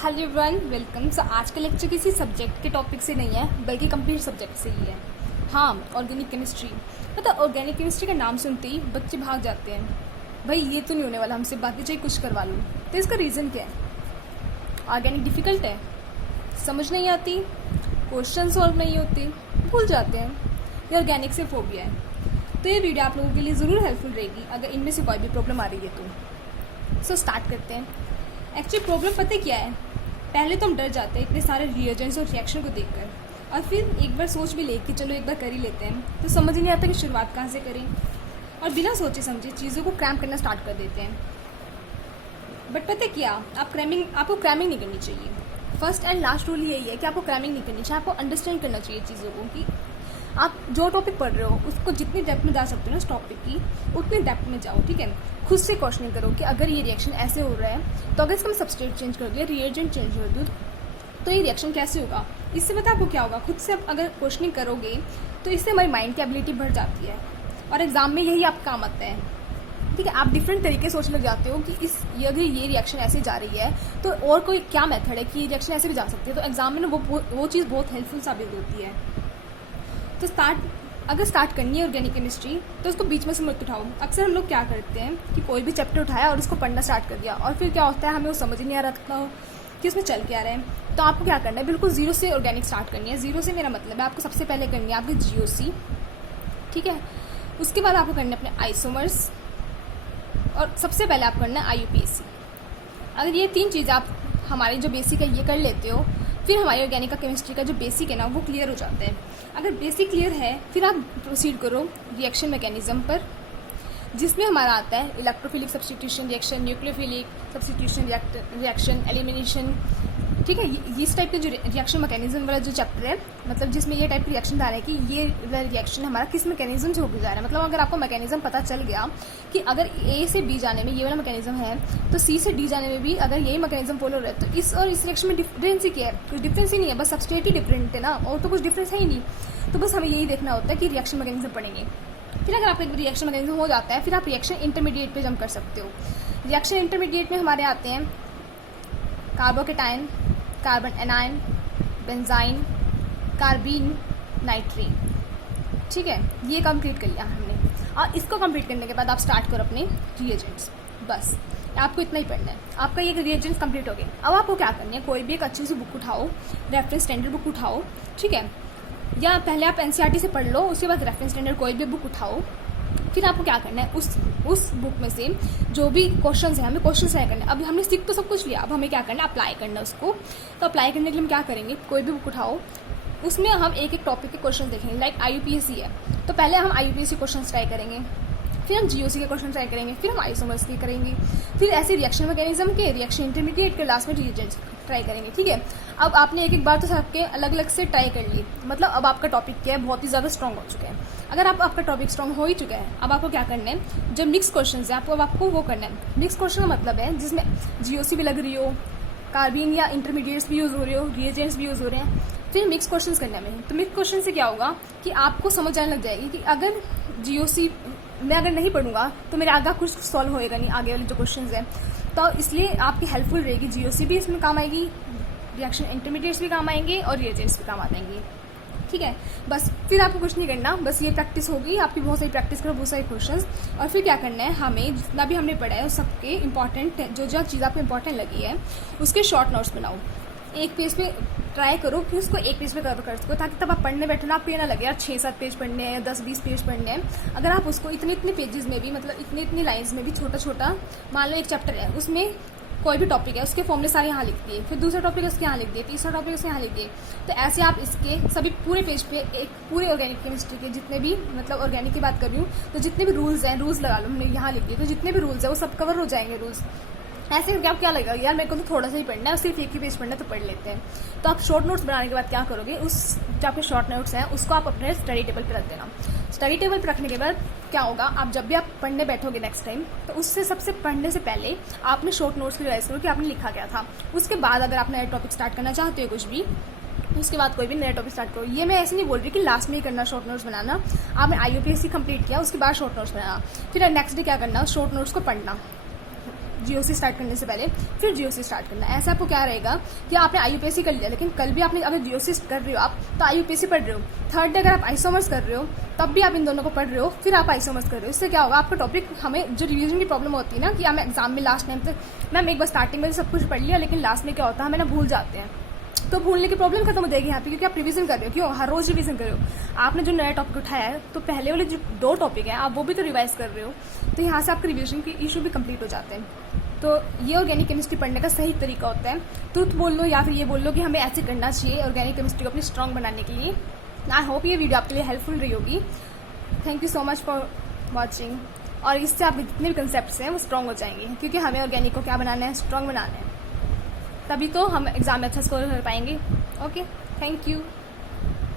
Hello everyone, welcome. सो आज का lecture किसी सब्जेक्ट के टॉपिक से नहीं है बल्कि कंप्लीट सब्जेक्ट से ही है। हाँ, ऑर्गेनिक केमिस्ट्री। मतलब ऑर्गेनिक केमिस्ट्री का नाम सुनते ही बच्चे भाग जाते हैं, भाई ये तो नहीं होने वाला हमसे, बाकी चाहिए कुछ करवा लूँ। तो इसका रीज़न क्या है? ऑर्गेनिक डिफ़िकल्ट है, समझ नहीं आती, क्वेश्चन सॉल्व नहीं होते, भूल जाते हैं, ये ऑर्गेनिक से फोबिया है। तो ये वीडियो आप लोगों के लिए ज़रूर हेल्पफुल रहेगी अगर इनमें से कोई भी प्रॉब्लम आ रही है तो। सो स्टार्ट करते हैं। एक्चुअली प्रॉब्लम पता क्या है, पहले तो हम डर जाते हैं इतने सारे रिएजेंट्स और रिएक्शन को देखकर, और फिर एक बार सोच भी ले कि चलो एक बार कर ही लेते हैं, तो समझ ही नहीं आता कि शुरुआत कहाँ से करें, और बिना सोचे समझे चीज़ों को क्रैम करना स्टार्ट कर देते हैं। बट पता क्या, आपको क्रैमिंग नहीं करनी चाहिए। फर्स्ट एंड लास्ट रूल यही है कि आपको क्रैमिंग नहीं करनी चाहिए, आपको अंडरस्टैंड करना चाहिए चीज़ों को कि आप जो टॉपिक पढ़ रहे हो उसको जितनी डेप्थ में जा सकते हो ना उस टॉपिक की, उतनी डेप्थ में जाओ। ठीक है, खुद से क्वेश्चनिंग करो कि अगर ये रिएक्शन ऐसे हो रहा है तो अगर इसका मैं सबस्ट्रेट चेंज कर दूँ, रिएजेंट चेंज कर दूँ, तो ये रिएक्शन कैसे होगा। इससे पता आपको क्या होगा, खुद से अगर क्वेश्चनिंग करोगे तो इससे हमारी माइंड की एबिलिटी बढ़ जाती है, और एग्जाम में यही आपका काम आता है। ठीक है, आप डिफरेंट तरीके सोचने लग जाते हो कि अगर ये रिएक्शन ऐसे जा रही है तो और कोई क्या मेथड है कि रिएक्शन ऐसे भी जा सकती है। तो एग्जाम में ना वो चीज़ बहुत हेल्पफुल साबित होती है। तो अगर स्टार्ट करनी है ऑर्गेनिक केमिस्ट्री तो उसको बीच में से मत उठाओ। अक्सर हम लोग क्या करते हैं कि कोई भी चैप्टर उठाया और उसको पढ़ना स्टार्ट कर दिया, और फिर क्या होता है हमें वो समझ ही नहीं आ रहा कि उसमें चल क्या रहा है। तो आपको क्या करना है, बिल्कुल जीरो से ऑर्गेनिक स्टार्ट करनी है। जीरो से मेरा मतलब है आपको सबसे पहले करनी है आपकी GOC। ठीक है, उसके बाद आपको करना है अपने आइसोमर्स, और सबसे पहले आपको करना है IUPAC। अगर ये तीन चीज़ आप हमारे जो बेसिक है ये कर लेते हो, फिर हमारी ऑर्गेनिक केमिस्ट्री का जो बेसिक है ना वो क्लियर हो जाता है। अगर बेसिक क्लियर है फिर आप प्रोसीड करो रिएक्शन मैकेनिज्म पर, जिसमें हमारा आता है electrophilic substitution reaction, nucleophilic substitution reaction, elimination. ठीक है, इस टाइप के जो रिएक्शन मैकेनिज्म वाला जो चैप्टर है, मतलब जिसमें ये टाइप की रिएक्शन बता रहा है कि ये रिएक्शन हमारा किस मैकेनिज्म से होकर जा रहा है। मतलब अगर आपको मैकेनिज्म पता चल गया कि अगर A से B जाने में ये वाला मैकेनिज्म है तो C से D जाने में भी अगर यही मैकेनिज्म फॉलो हो रहा है, तो इस और इस रिएक्शन में डिफरेंस ही क्या है? कुछ डिफरेंस ही नहीं है, बस सबस्ट्रेट ही डिफरेंट है ना, और तो कुछ डिफरेंस है ही नहीं। तो बस हमें यही देखना होता है कि रिएक्शन मैकेनिज्म पढ़ेंगे। फिर अगर आपका रिएक्शन मैकेनिज्म हो जाता है फिर आप रिएक्शन इंटरमीडिएट पे जंप कर सकते हो। रिएक्शन इंटरमीडिएट में हमारे आते हैं carbocation, carbon anion, benzene, carbene, नाइट्रीन। ठीक है, ये कंप्लीट कर लिया हमने, और इसको कंप्लीट करने के बाद आप स्टार्ट करो अपने रिएजेंट्स। बस आपको इतना ही पढ़ना है, आपका ये रिएजेंट्स कंप्लीट हो गए। अब आपको क्या करना है, कोई भी एक अच्छी सी बुक उठाओ, रेफरेंस स्टैंडर्ड बुक उठाओ। ठीक है, या पहले आप NCERT से पढ़ लो, उसके बाद रेफरेंस स्टैंडर्ड कोई भी बुक उठाओ। फिर आपको क्या करना है, उस बुक में से जो भी क्वेश्चंस हैं हमें क्वेश्चंस ट्राई करना है। अभी हमने सीख तो सब कुछ लिया, अब हमें क्या करना है, अप्लाई करना है उसको। तो अप्लाई करने के लिए हम क्या करेंगे, कोई भी बुक उठाओ, उसमें हम एक एक टॉपिक के क्वेश्चन देखेंगे। लाइक IUPAC है तो पहले हम IUPAC क्वेश्चन ट्राई करेंगे, फिर हम GOC के क्वेश्चन ट्राई करेंगे, फिर हम आइसोमर्स के करेंगे, फिर ऐसे रिएक्शन मैकेनिज्म के, रिएक्शन इंटरमीडिएट के, लास्ट में रिएजेंट्स ट्राई करेंगे। ठीक है, अब आपने एक एक बार तो सबके अलग अलग से ट्राई कर ली, मतलब अब आपका टॉपिक क्या है, बहुत ही ज़्यादा स्ट्रॉन्ग हो चुका है। अगर आपका टॉपिक स्ट्रॉन्ग हो ही चुका है, अब आपको क्या करना है, जो मिक्स क्वेश्चन है आपको वो करना है। मिक्स क्वेश्चन का मतलब है जिसमें GOC भी लग रही हो, कार्बीन या इंटरमीडिएट्स भी यूज़ हो रहे हो, रिएजेंट्स भी यूज़ हो रहे हैं, फिर मिक्स क्वेश्चंस करने में। तो मिक्स क्वेश्चन से क्या होगा कि आपको समझ आने लग जाएगी कि अगर GOC मैं अगर नहीं पढ़ूंगा तो मेरे आगे कुछ सॉल्व होएगा नहीं, आगे वाले जो क्वेश्चंस हैं। तो इसलिए आपकी हेल्पफुल रहेगी, GOC भी इसमें काम आएगी, रिएक्शन इंटरमीडिएट्स भी काम आएंगे, और रिएजेंट्स भी काम आ जाएंगे। ठीक है, बस फिर आपको कुछ नहीं करना, बस ये प्रैक्टिस होगी आपकी, बहुत सारी प्रैक्टिस करो, बहुत सारे क्वेश्चंस। और फिर क्या करना है, हमें जितना भी हमने पढ़ा है उस सबके इंपॉर्टेंट जो चीज़ आपको इंपॉर्टेंट लगी है उसके शॉर्ट नोट्स बनाओ। एक पेज पे ट्राई करो कि उसको एक पेज पे कवर कर सको, ताकि तब आप पढ़ने बैठो ना आपको ये ना लगे यार 6-7 पेज पढ़ने हैं, 10-20 पेज पढ़ने हैं। अगर आप उसको इतने पेजेस में भी, मतलब इतनी लाइन्स में भी छोटा छोटा, मान लो एक चैप्टर है उसमें कोई भी टॉपिक है उसके फॉर्मूले सारे यहाँ लिख दिए, फिर दूसरा टॉपिक उसके यहाँ लिख दिए, तीसरा टॉपिक उसके यहाँ लिख दिए। तो ऐसे आप इसके सभी पूरे पेज पे एक पूरे ऑर्गेनिक केमिस्ट्री के जितने भी, मतलब ऑर्गेनिक की बात कर रही हूँ तो जितने भी रूल्स हैं, रूल्स लगा लो, हमने यहाँ लिख दिए, तो जितने भी रूल्स हैं वो सब कवर हो जाएंगे रूल्स। ऐसे करके आप क्या लगेगा यार मेरे को तो थोड़ा सा ही पढ़ना है, सिर्फ एक ही पेज पढ़ना है तो पढ़ लेते हैं। तो आप शॉर्ट नोट्स बनाने के बाद क्या करोगे, उस जो आपके शॉर्ट नोट्स हैं उसको आप अपने स्टडी टेबल पर रख देना। स्टडी टेबल पर रखने के बाद क्या होगा, आप जब भी आप पढ़ने बैठोगे नेक्स्ट टाइम, तो उससे सबसे पढ़ने से पहले आपने शॉर्ट नोट्स की रिवाइज करो कि आपने लिखा क्या था। उसके बाद अगर आप नया टॉपिक स्टार्ट करना चाहते हो कुछ भी, उसके बाद कोई भी नया टॉपिक स्टार्ट करो। ये मैं ऐसे नहीं बोल रही कि लास्ट में ही करना शॉर्ट नोट्स बनाना, आपने IUPAC कंप्लीट किया उसके बाद शॉर्ट नोट्स बनाना, फिर नेक्स्ट डे क्या करना, शॉर्ट नोट्स को पढ़ना। जीओसी स्टार्ट करने से पहले फिर जीओसी स्टार्ट करना है। ऐसा आपको क्या रहेगा कि आपने आईयूपीएससी कर लिया, लेकिन कल भी आपने अगर जीओसी कर रहे हो आप तो आईयूपीएससी पढ़ रहे हो, थर्ड डे अगर आप आइसोमर्स कर रहे हो तब भी आप इन दोनों को पढ़ रहे हो, फिर आप आइसोमर्स कर रहे हो। इससे क्या होगा, आपका टॉपिक, हमें जो रिवीजन की प्रॉब्लम होती है ना कि हमें एग्जाम में लास्ट टाइम तक मैम एक बार स्टार्टिंग में सब कुछ पढ़ लिया लेकिन लास्ट में क्या होता है हमें ना भूल जाते हैं, तो भूलने की प्रॉब्लम खत्म हो जाएगी यहाँ पे, क्योंकि आप रिवीजन कर रहे हो। क्यों, हर रोज रिवीजन कर रहे हो। आपने जो नया टॉपिक उठाया है तो पहले वाले जो 2 टॉपिक है आप वो भी तो रिवाइज कर रहे हो, तो यहाँ से आपके रिवीजन के इशू भी कंप्लीट हो जाते हैं। तो ये ऑर्गेनिक केमिस्ट्री पढ़ने का सही तरीका होता है। ट्रुथ बोल लो या फिर ये बोल लो कि हमें ऐसे करना चाहिए ऑर्गेनिक केमिस्ट्री को अपनी स्ट्रॉन्ग बनाने के लिए। आई होप ये वीडियो आपके लिए हेल्पफुल रही होगी। Thank you so much for watching. और इससे आपके जितने भी कंसेप्ट हैं वो स्ट्रॉन्ग हो जाएंगे, क्योंकि हमें ऑर्गेनिक को क्या बनाना है, स्ट्रॉन्ग बनाना है, तभी तो हम एग्जाम में अच्छा स्कोर कर पाएंगे। Okay, thank you.